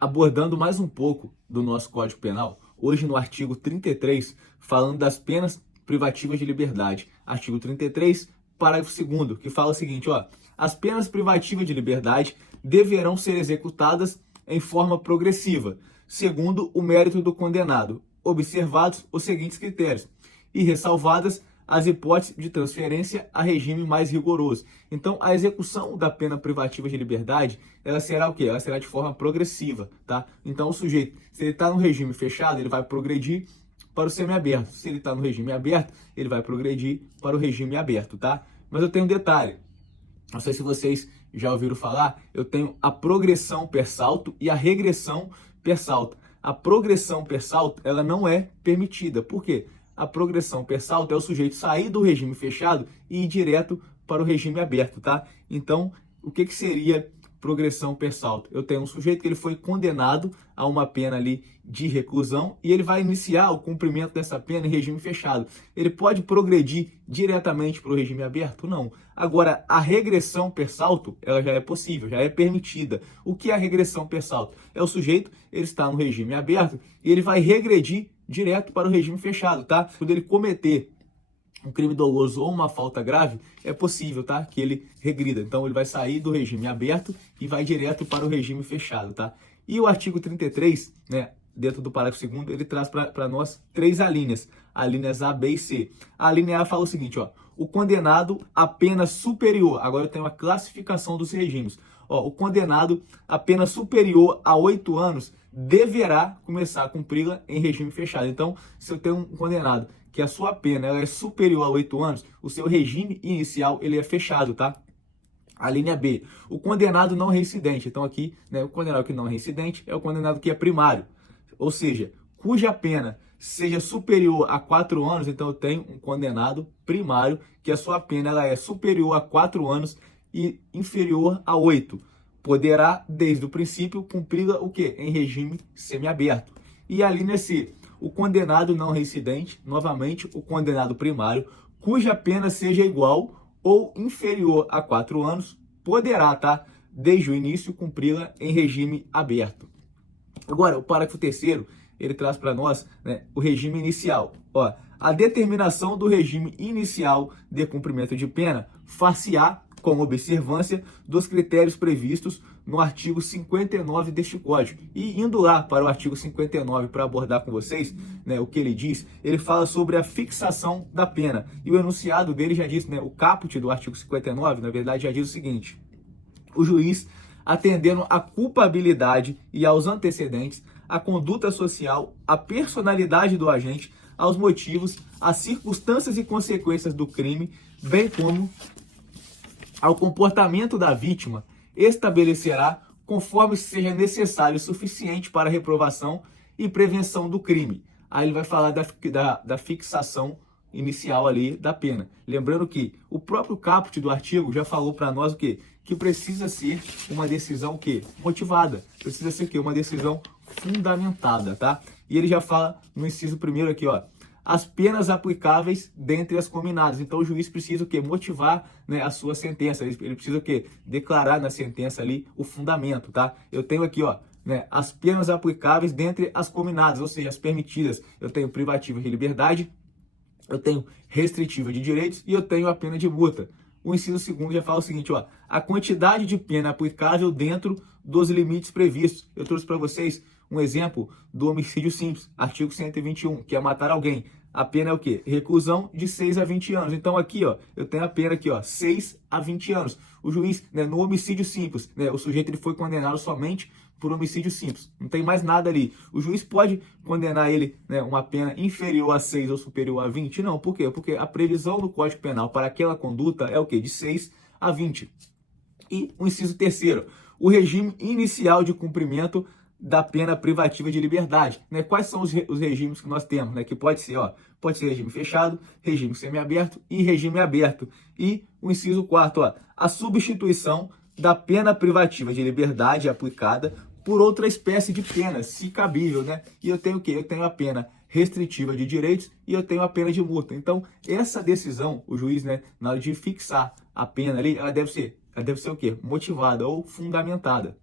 abordando mais um pouco do nosso Código Penal, hoje no artigo 33, falando das penas privativas de liberdade. Artigo 33, parágrafo 2º, que fala o seguinte, ó: as penas privativas de liberdade deverão ser executadas em forma progressiva, segundo o mérito do condenado, observados os seguintes critérios, e ressalvadas as hipóteses de transferência a regime mais rigoroso. Então, a execução da pena privativa de liberdade, ela será o quê? Ela será de forma progressiva, tá? Então, o sujeito, se ele está no regime fechado, ele vai progredir para o semiaberto. Se ele está no regime aberto, ele vai progredir para o regime aberto, tá? Mas eu tenho um detalhe. Não sei se vocês já ouviram falar, eu tenho a progressão per salto e a regressão per salto. A progressão per salto, ela não é permitida. Por quê? A progressão per salto é o sujeito sair do regime fechado e ir direto para o regime aberto, tá? Então, o que seria progressão per salto? Eu tenho um sujeito que ele foi condenado a uma pena ali de reclusão e ele vai iniciar o cumprimento dessa pena em regime fechado. Ele pode progredir diretamente para o regime aberto? Não. Agora, a regressão per salto, ela já é possível, já é permitida. O que é a regressão per salto? É o sujeito, ele está no regime aberto e ele vai regredir direto para o regime fechado, tá? Quando ele cometer um crime doloso ou uma falta grave, é possível, tá? Que ele regrida. Então, ele vai sair do regime aberto e vai direto para o regime fechado, tá? E o artigo 33, né, dentro do parágrafo 2º, ele traz para nós três alíneas. Alíneas A, B e C. A alínea A fala o seguinte, ó: o condenado a pena superior, agora eu tenho a classificação dos regimes. Ó, o condenado a pena superior a 8 anos deverá começar a cumpri-la em regime fechado. Então, se eu tenho um condenado que a sua pena ela é superior a 8 anos, o seu regime inicial ele é fechado, tá? A linha B, o condenado não reincidente. Então aqui, né, o condenado que não é reincidente é o condenado que é primário. Ou seja, cuja pena seja superior a 4 anos, então eu tenho um condenado primário que a sua pena ela é superior a 4 anos e inferior a 8. Poderá, desde o princípio, cumpri-la o quê? Em regime semiaberto. E a linha C, o condenado não reincidente, novamente, o condenado primário, cuja pena seja igual ou inferior a 4 anos, poderá, tá, desde o início, cumpri-la em regime aberto. Agora, o parágrafo 3º, ele traz para nós, né, o regime inicial. Ó, a determinação do regime inicial de cumprimento de pena far-se-á com observância dos critérios previstos no artigo 59 deste Código. E indo lá para o artigo 59 para abordar com vocês, né, o que ele diz, ele fala sobre a fixação da pena. E o enunciado dele já diz, né, o caput do artigo 59, na verdade, já diz o seguinte: o juiz, atendendo à culpabilidade e aos antecedentes, à conduta social, à personalidade do agente, aos motivos, às circunstâncias e consequências do crime, bem como ao comportamento da vítima, estabelecerá conforme seja necessário e suficiente para a reprovação e prevenção do crime. Aí ele vai falar da fixação inicial ali da pena. Lembrando que o próprio caput do artigo já falou para nós o quê? Que precisa ser uma decisão o quê? Motivada. Precisa ser o quê? Uma decisão fundamentada, tá? E ele já fala no inciso 1º aqui, ó: as penas aplicáveis dentre as cominadas. Então o juiz precisa o quê? Motivar, né, a sua sentença. Ele precisa o quê? Declarar na sentença ali o fundamento, tá? Eu tenho aqui, ó, né, as penas aplicáveis dentre as cominadas, ou seja, as permitidas. Eu tenho privativa de liberdade, eu tenho restritiva de direitos e eu tenho a pena de multa. O inciso 2º já fala o seguinte, ó: a quantidade de pena aplicável dentro dos limites previstos. Eu trouxe para vocês um exemplo do homicídio simples, artigo 121, que é matar alguém. A pena é o quê? Reclusão de 6 a 20 anos. Então aqui, ó, eu tenho a pena aqui, ó, 6 a 20 anos. O juiz, né, no homicídio simples, né, o sujeito ele foi condenado somente por homicídio simples. Não tem mais nada ali. O juiz pode condenar ele, né, uma pena inferior a 6 ou superior a 20? Não. Por quê? Porque a previsão do Código Penal para aquela conduta é o quê? De 6 a 20. E o inciso 3º, o regime inicial de cumprimento da pena privativa de liberdade, né? Quais são os regimes que nós temos, né? Que pode ser, ó, pode ser regime fechado, regime semiaberto e regime aberto. E o inciso 4º, ó, a substituição da pena privativa de liberdade aplicada por outra espécie de pena, se cabível, né? E eu tenho o quê? Eu tenho a pena restritiva de direitos e eu tenho a pena de multa. Então, essa decisão, o juiz, né, na hora de fixar a pena ali, ela deve ser o quê? Motivada ou fundamentada.